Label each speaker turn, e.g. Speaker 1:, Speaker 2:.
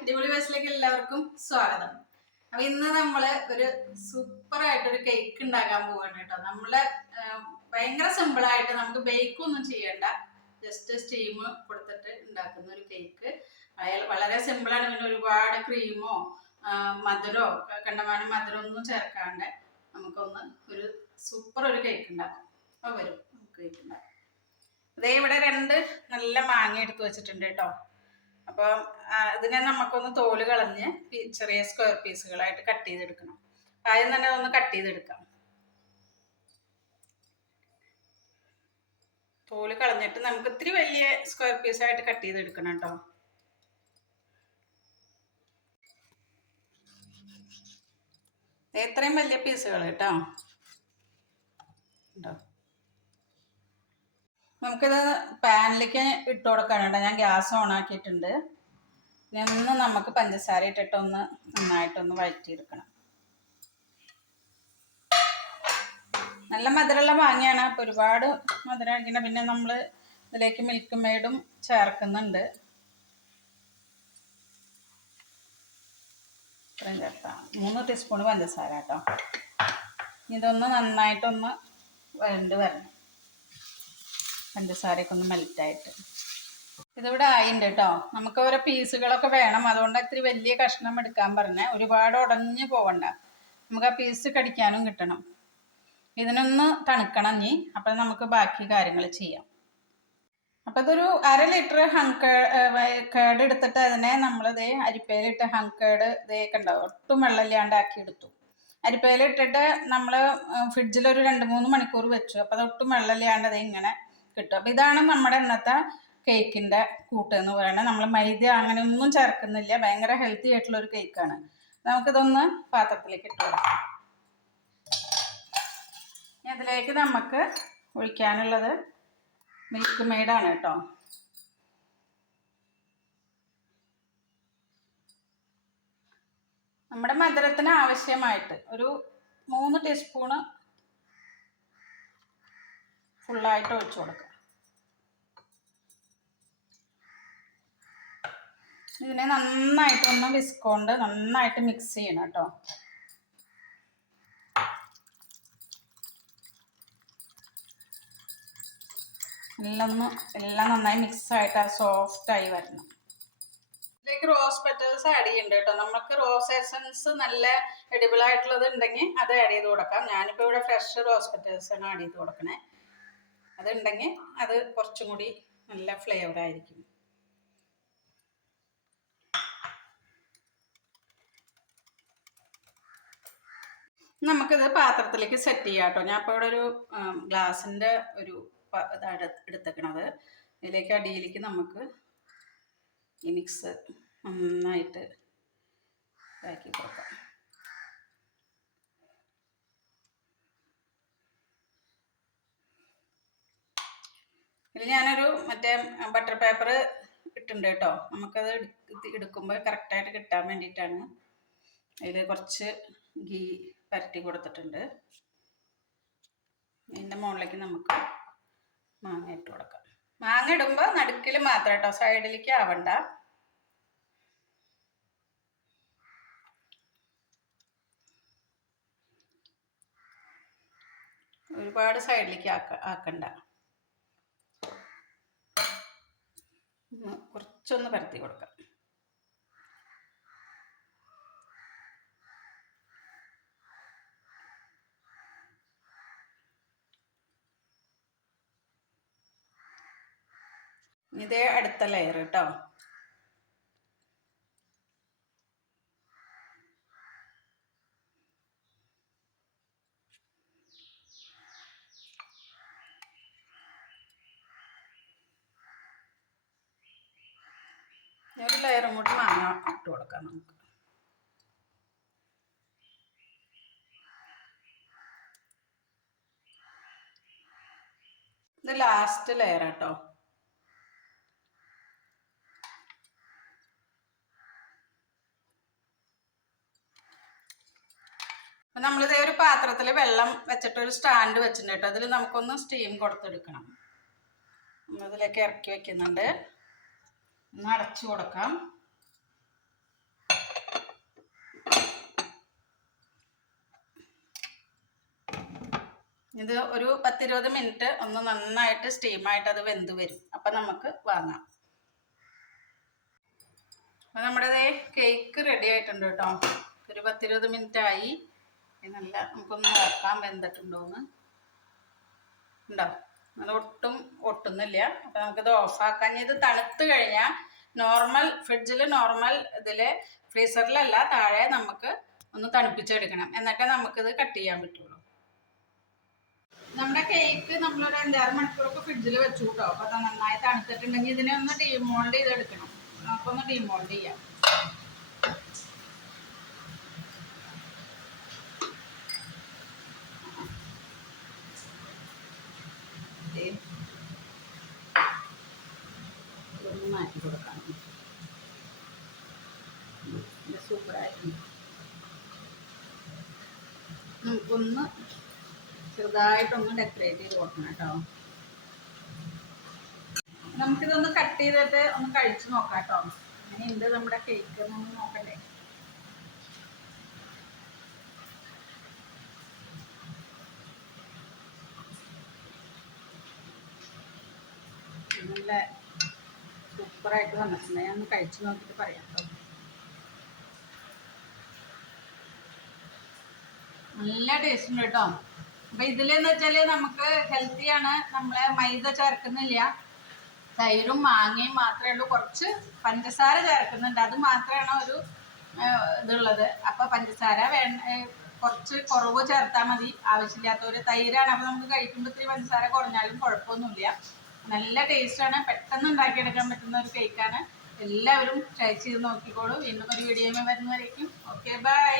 Speaker 1: അടിപൊളി വയസ്സിലേക്ക് എല്ലാവർക്കും സ്വാഗതം. അപ്പൊ ഇന്ന് നമ്മൾ ഒരു സൂപ്പർ ആയിട്ടൊരു കേക്ക് ഉണ്ടാക്കാൻ പോവാണ് കേട്ടോ. നമ്മൾ ഭയങ്കര സിമ്പിൾ ആയിട്ട് നമുക്ക് ബേക്ക് ഒന്നും ചെയ്യണ്ട. ജസ്റ്റ് സ്റ്റീം കൊടുത്തിട്ട് ഉണ്ടാക്കുന്ന ഒരു കേക്ക് വളരെ സിമ്പിൾ ആണ്. പിന്നെ ഒരുപാട് ക്രീമോ മധുരോ കണ്ടമാനം മധുരം ഒന്നും ചേർക്കാണ്ട് നമുക്കൊന്ന് ഒരു സൂപ്പർ ഒരു കേക്ക് ഉണ്ടാക്കാം. അപ്പൊ വരും. കേക്ക് ഉണ്ടാക്കാം. അതേ ഇവിടെ രണ്ട് നല്ല മാങ്ങ എടുത്ത് വെച്ചിട്ടുണ്ട് കേട്ടോ. അപ്പോൾ ഇതിനെ നമുക്കൊന്ന് തോൽ കളഞ്ഞ് ചെറിയ സ്ക്വയർ പീസുകളായിട്ട് കട്ട് ചെയ്തെടുക്കണം. ആദ്യം തന്നെ ഒന്ന് കട്ട് ചെയ്തെടുക്കാം. തോൽ കളഞ്ഞിട്ട് നമുക്ക് ഇത്തിരി വലിയ സ്ക്വയർ പീസ് ആയിട്ട് കട്ട് ചെയ്തെടുക്കണം കേട്ടോ ഇത്രയും വലിയ പീസുകൾ കേട്ടോ ഉണ്ടോ നമുക്കിത് പാനിലേക്ക് ഇട്ട് കൊടുക്കാനുണ്ട് ഞാൻ ഗ്യാസ് ഓൺ ആക്കിയിട്ടുണ്ട്. നിന്ന് നമുക്ക് പഞ്ചസാര ഇട്ടിട്ട് ഒന്ന് നന്നായിട്ടൊന്ന് വഴറ്റിയെടുക്കണം. നല്ല മധുരമുള്ള മാങ്ങയാണ്. അപ്പോൾ ഒരുപാട് മധുരം അടിക്കണം പിന്നെ നമ്മൾ ഇതിലേക്ക് മിൽക്ക് മെയ്ഡും ചേർക്കുന്നുണ്ട്. ഇത്രയും ചേർത്താം മൂന്ന് ടീസ്പൂൺ പഞ്ചസാര കേട്ടോ. ഇതൊന്ന് നന്നായിട്ടൊന്ന് വരണ്ട് വരണം. പഞ്ചസാരയൊക്കെ ഒന്ന് മെൽറ്റായിട്ട് ഇതിവിടെ ആയിണ്ട് കേട്ടോ നമുക്ക് ഓരോ പീസുകളൊക്കെ വേണം. അതുകൊണ്ട് ഇത്തിരി വലിയ കഷ്ണം എടുക്കാൻ പറഞ്ഞ. ഒരുപാട് ഉടഞ്ഞു പോവണ്ട. നമുക്ക് ആ പീസ് കടിക്കാനും കിട്ടണം. ഇതിനൊന്ന് തണുക്കണം നീ അപ്പം നമുക്ക് ബാക്കി കാര്യങ്ങൾ ചെയ്യാം. അപ്പം ഇതൊരു അര ലിറ്റർ ഹങ്കേ കേട് എടുത്തിട്ട് അതിനെ നമ്മളിതേ അരിപ്പയിലിട്ട് ഹങ്കേട് ഇതേ ഉണ്ടാവും ഒട്ടും വെള്ളമില്ലാണ്ടാക്കി എടുത്തു. അരിപ്പയിലിട്ടിട്ട് നമ്മൾ ഫ്രിഡ്ജിൽ ഒരു രണ്ട് മൂന്ന് മണിക്കൂർ വെച്ചു. അപ്പം അത് ഒട്ടും വെള്ളമില്ലാണ്ട് ഇങ്ങനെ കിട്ടും. അപ്പോൾ ഇതാണ് നമ്മുടെ ഇന്നത്തെ കേക്കിന്റെ കൂട്ട് എന്ന് പറയുന്നത് നമ്മൾ മൈദ അങ്ങനെ ഒന്നും ചേർക്കുന്നില്ല. ഭയങ്കര ഹെൽത്തി ആയിട്ടുള്ള ഒരു കേക്കാണ് നമുക്കിതൊന്ന് പാത്രത്തിലേക്ക് ഇട്ട് കൊടുക്കാം. ഇനി അതിലേക്ക് നമുക്ക് ഒഴിക്കാനുള്ളത് മിൽക്ക് മെയ്ഡാണ് കേട്ടോ. നമ്മുടെ മധുരത്തിന് ആവശ്യമായിട്ട് ഒരു മൂന്ന് ടീസ്പൂണ് ഫുള്ളായിട്ട് ഒഴിച്ചു കൊടുക്കുക ഇതിനെ നന്നായിട്ടൊന്ന് വിസ്കോണ്ട് നന്നായിട്ട് മിക്സ് ചെയ്യണം കേട്ടോ. എല്ലാം എല്ലാം നന്നായി മിക്സ് ആയിട്ട് ആ സോഫ്റ്റ് ആയി വരണം. ഇതിലേക്ക് റോസ് പെറ്റൽസ് ആഡ് ചെയ്യുന്നുണ്ട് കേട്ടോ. നമുക്ക് റോസ് എസൻസ് നല്ല എഡിബിൾ ആയിട്ടുള്ളത് ഉണ്ടെങ്കിൽ അത് ആഡ് ചെയ്ത് കൊടുക്കാം. ഞാനിപ്പോൾ ഇവിടെ ഫ്രഷ് റോസ് പെറ്റൽസ് ആണ് ആഡ് ചെയ്ത് കൊടുക്കണേ. അതുണ്ടെങ്കിൽ അത് കുറച്ചും കൂടി നല്ല ഫ്ലേവർ ആയിരിക്കും. നമുക്കിത് പാത്രത്തിലേക്ക് സെറ്റ് ചെയ്യാം കേട്ടോ. ഞാൻ ഇപ്പോൾ ഇവിടെ ഒരു ഗ്ലാസിന്റെ ഒരു ഇതാണ് എടുത്തേക്കണത്. ഇതിലേക്ക് അടിയിലേക്ക് നമുക്ക് ഈ മിക്സ് നന്നായിട്ട് ഇതാക്കി കൊടുക്കാം. ഇതിൽ ഞാനൊരു മറ്റേ ബട്ടർ പേപ്പർ ഇട്ടുണ്ട് കേട്ടോ. നമുക്കത് എടുക്കുമ്പോൾ കറക്റ്റായിട്ട് കിട്ടാൻ വേണ്ടിയിട്ടാണ്. അതിൽ കുറച്ച് ഗീ പരട്ടി കൊടുത്തിട്ടുണ്ട്. ഇതിന്റെ മുകളിലേക്ക് നമുക്ക് മാങ്ങ ഇട്ട് കൊടുക്കാം. മാങ്ങ ഇടുമ്പോൾ നടുക്കിൽ മാത്രം കേട്ടോ സൈഡിലേക്ക് ആവണ്ട. ഒരുപാട് സൈഡിലേക്ക് ആക്ക ആക്കണ്ട. കുറച്ചൊന്ന് പരത്തി കൊടുക്കാം. ഇതേ അടുത്ത ലെയർ കേട്ടോ ഒരു ലെയറും കൂടി മാങ്ങ ഇട്ട് കൊടുക്കാം നമുക്ക്. ലാസ്റ്റ് ലെയർ കേട്ടോ അപ്പം നമ്മളിതേ ഒരു പാത്രത്തിൽ വെള്ളം വെച്ചിട്ട് ഒരു സ്റ്റാൻഡ് വെച്ചിട്ടുണ്ട് കേട്ടോ. അതിൽ നമുക്കൊന്ന് സ്റ്റീം കൊടുത്തെടുക്കണം. നമ്മളിതിലേക്ക് ഇറക്കി വെക്കുന്നുണ്ട്. ഒന്ന് അടച്ചു കൊടുക്കാം. ഇത് ഒരു പത്തിരുപത് മിനിറ്റ് ഒന്ന് നന്നായിട്ട് സ്റ്റീമായിട്ട് അത് വെന്ത് വരും. അപ്പം നമുക്ക് വാങ്ങാം. അപ്പം നമ്മുടെ കേക്ക് റെഡി ആയിട്ടുണ്ട് കേട്ടോ. ഒരു പത്തിരുപത് മിനിറ്റ് ആയി നല്ല നമുക്കൊന്ന് നോക്കാം വെന്തിട്ടുണ്ടോന്ന്. ഉണ്ടോ? അത് ഒട്ടും ഒട്ടുന്നില്ല. അപ്പം നമുക്കിത് ഓഫാക്കാൻ. ഇത് തണുത്ത് കഴിഞ്ഞാൽ നോർമൽ ഫ്രിഡ്ജിൽ നോർമൽ ഇതിൽ ഫ്രീസറിലല്ല താഴെ നമുക്ക് ഒന്ന് തണുപ്പിച്ചെടുക്കണം. എന്നിട്ടേ നമുക്കിത് കട്ട് ചെയ്യാൻ പറ്റുള്ളൂ. നമ്മുടെ കേക്ക് നമ്മളൊരു അഞ്ചാറ് മണിക്കൂറൊക്കെ ഫ്രിഡ്ജിൽ വെച്ചു കേട്ടോ അപ്പോൾ നന്നായി തണുത്തിട്ടുണ്ടെങ്കിൽ ഇതിനെ ഒന്ന് ഡീമോൾഡ് ചെയ്തെടുക്കണം. നമുക്കൊന്ന് ഡീമോൾഡ് ചെയ്യാം ദേ. ഇതൊന്ന് മാറ്റി കൊടുക്കാം ഇത് സൂപ്പറായിരുന്നു നമുക്കൊന്ന് ചെറുതായിട്ടൊന്ന് ഡെക്കറേറ്റ് ചെയ്ത് കൊടുക്കണം കേട്ടോ. നമുക്കിതൊന്ന് കട്ട് ചെയ്തിട്ട് ഒന്ന് കഴിച്ചു നോക്കാം കേട്ടോ. അങ്ങനെ ഉണ്ട് നമ്മുടെ കേക്ക് ഒന്ന് നോക്കണ്ടേ? നല്ല സൂപ്പറായിട്ട് വന്നിട്ടുണ്ട്. ഞാൻ ഒന്ന് കഴിച്ചു നോക്കിയിട്ട് പറയാം കേട്ടോ. നല്ല ടേസ്റ്റ് ഉണ്ട് കേട്ടോ അപ്പൊ ഇതിലെന്ന് വെച്ചാൽ നമുക്ക് ഹെൽത്തിയാണ് നമ്മളെ മൈദ ചേർക്കുന്നില്ല. തൈരും മാങ്ങയും മാത്രമേ ഉള്ളൂ. കുറച്ച് പഞ്ചസാര ചേർക്കുന്നുണ്ട്. അത് മാത്രമാണ് ഒരു ഇതുള്ളത്. അപ്പൊ പഞ്ചസാര വേണ്ട കുറച്ച് കുറവ് ചേർത്താൽ മതി. ആവശ്യമില്ലാത്ത ഒരു തൈരാണ്. അപ്പൊ നമുക്ക് കഴിക്കുമ്പോൾ ഇത്തിരി പഞ്ചസാര കുറഞ്ഞാലും കുഴപ്പമൊന്നുമില്ല. നല്ല ടേസ്റ്റാണ് പെട്ടെന്ന് ഉണ്ടാക്കിയെടുക്കാൻ പറ്റുന്ന ഒരു കേക്കാണ് എല്ലാവരും ട്രൈ ചെയ്ത് നോക്കിക്കോളൂ. വീണ്ടും ഒരു വീഡിയോ വരുന്നവരേക്കും. Okay bye